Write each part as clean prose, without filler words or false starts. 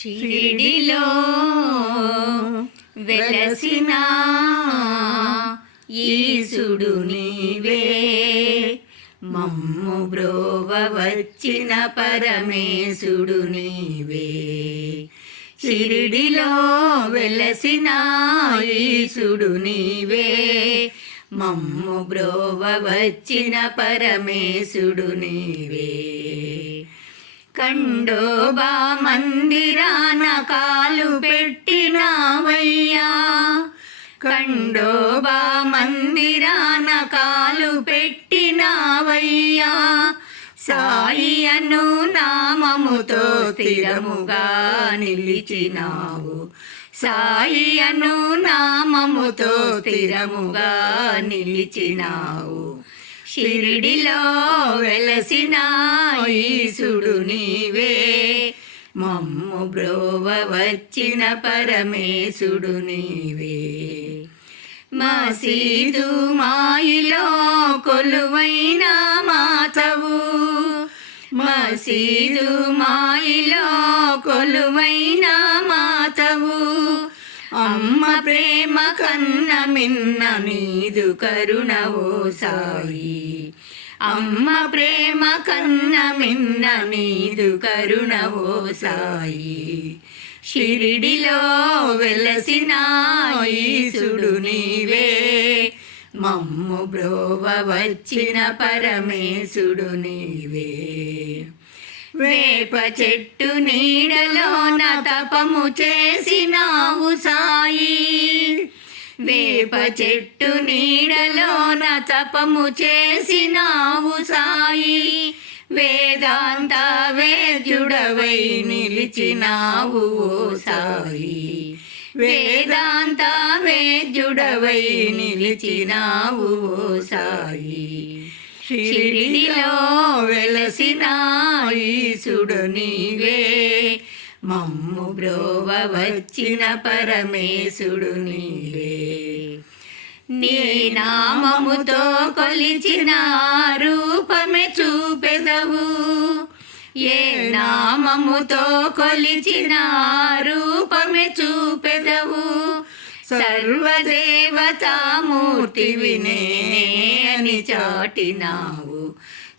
షిరిడిలో వెలసిన ఈశుడు నీవే, మమ్ము బ్రోవ వచ్చిన పరమేశుడు నీవే. షిరిడిలో వెలసిన ఈశుడు నీవే, మమ్ము బ్రోవ వచ్చిన పరమేశుడు నీవే. ఖండోబా మందిరాన కాలు పెట్టినావయ్యా, ఖండోబా మందిరాన కాలు పెట్టినావయ్యా. సాయి అను నామముతో స్థిరముగా నిలిచినావు, సాయి అను నామముతో స్థిరముగా నిలిచినావు. షిరిడిలో వెలసిన ఈశుడు నీవే, మమ్ము బ్రోవ వచ్చిన పరమేశుడు నీవే. మసీదు మాయిలో కొలువైన మాతవు, మసీదు మాయిలో కొలువైన మాతవు. అమ్మ ప్రేమ కన్న మిన్న నీదు కరుణ ఓ సాయి, అమ్మ ప్రేమ కన్న మిన్న నీదు కరుణ ఓ సాయి. షిరిడిలో వెలసిన ఈశుడు నీవే, మమ్ము బ్రోవ వచ్చిన పరమేశుడు నీవే. వేప చెట్టు నీడలోన తపము చేసినావు సాయి, వేప చెట్టు నీడలోన తపము చేసినావు సాయి. వేదాంత వేద్యుడవై నిలిచినావు ఓ సాయి, వేదాంత వేద్యుడవై నిలిచినావు ఓ సాయి. షిరిడిలో వెలసిన ఈశుడు నీవే, మమ్ము బ్రోవ వచ్చిన పరమేశుడు నీవే. నీ నామముతో కొలిచిన రూపమే చూపెదవు, ఏ నామముతో కొలిచిన రూపమే చూపెదవు. సర్వదేవతామూర్తివినే అని చాటినావు,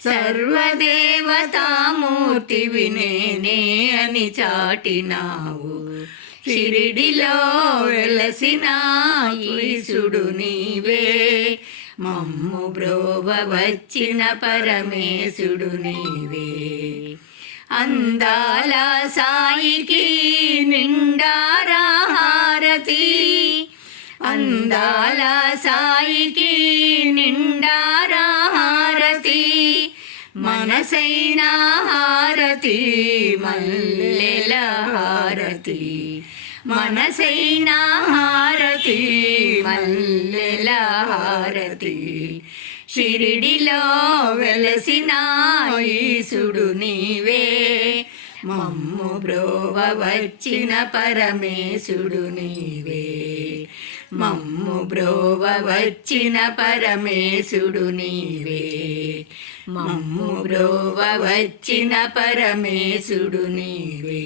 సర్వదేవతామూర్తివినే అని చాటినావు. షిరిడిలో వెలసిన ఈశుడు నీవే, మమ్ము బ్రోవ వచ్చిన పరమేశుడు నీవే. అందాల సాయికి నిండారా హారతి, అందాల సాయికి నిండారా హారతి. మనసైన హారతి మల్లెల హారతి, మనసైన హారతి మల్లెల హారతి. షిరిడిలో వెలసిన ఈశుడు నీవే, మమ్ము బ్రోవ వచ్చిన పరమేశుడు నీవే, మమ్ము బ్రోవ వచ్చిన పరమేశుడు నీవే, మమ్ము బ్రోవ వచ్చిన పరమేశుడు నీవే.